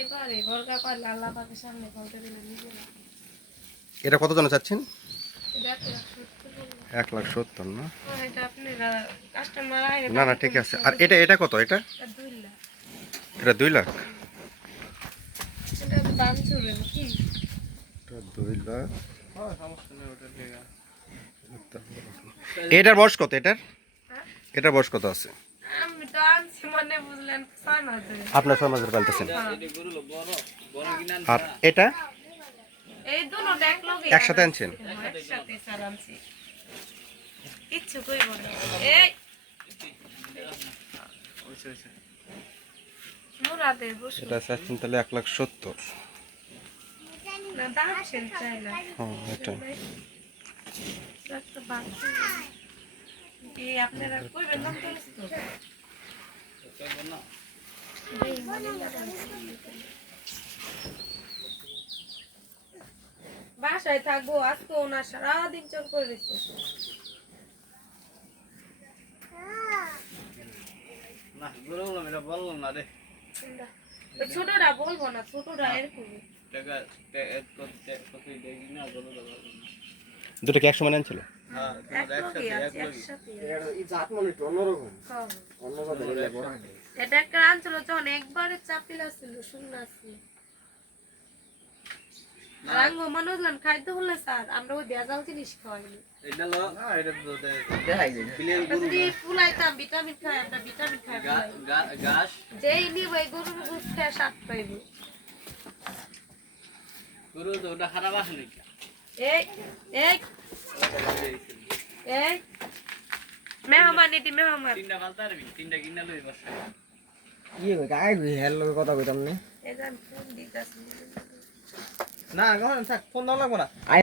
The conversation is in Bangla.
এবারে বর্গা পারলে আল্লাহ পাকের সামনে বলতে দিলে নিজে না। এটা কত জন চাচ্ছেন? এটা তো 170 বললাম। 1,70,000 না? এটা আপনারা কাস্টমার আইলে না না ঠিক আছে। আর এটা কত? এটা 2 লাখ। এটা 2 লাখ। এটা দাম চলে কি? এটা 2 লাখ। হ্যাঁ সমস্যা নেই ওটা ঠিক আছে। এটার বয়স কত এটার? হ্যাঁ? এটার বয়স কত আছে? আমি তো আনছি মানে বুঝলেন 6 মাস ধরে। আপনার 6 মাসের পালতেছেন। এটা গরু বড় বড় কিনা আর এটা এই দুটোটা এক লগে একসাথে আনছেন? একসাথে স্যার আনছি। কিচ্ছু কইব না। এই ওইসে ওইসে মুরাদে বসু এটা চাচ্ছেন তাহলে 1,70,000। না দাম সেন চাই না। হ্যাঁ এটা। একটা বাকি এই আপনারা কইবেন নাম তো করব না বাসায় থাকবো আজকে ওনার সারাদিন চল করে রেখেছে না গরু বললাম এটা বললাম না রে ওই ছোটটা বলবো না ছোটটা এরকম টাকা কত দেখি না গরু দাও দুটো কি এক সময় আনছিল? হ্যাঁ একসাথে একসাথে একসাথে এই জাত মানে একটু অন্যরকম হ্যাঁ অন্য কথা বলে বড় এটা একটা আনছিল যখন একবারে চাপিল আসছিল শুকনা আসছিল রাঙ্গ মানুষজন খাইতে হলে স্যার আমরা ওই ভেজাল জিনিস খাওয়াইনি এটা লো না এটা দেখাই যায় প্লেন যদি ফুলাইতাম ভিটামিন খাই আমরা ভিটামিন খাই গাছ যেই নিব এই গরুর দুধ খেয়ে স্বাদ পাইব গরু তো ওটা খারাপ আসে নাকি এই এই এই মেহমান এটি মেহমান তিনটা ফালতে পারবি তিনটা কিনা লই বস কি কই কাই কই হেল লগে কথা কইতাম নি এজন ফোন দিতাছি না কোন থাক ফোন দাও লাগবো না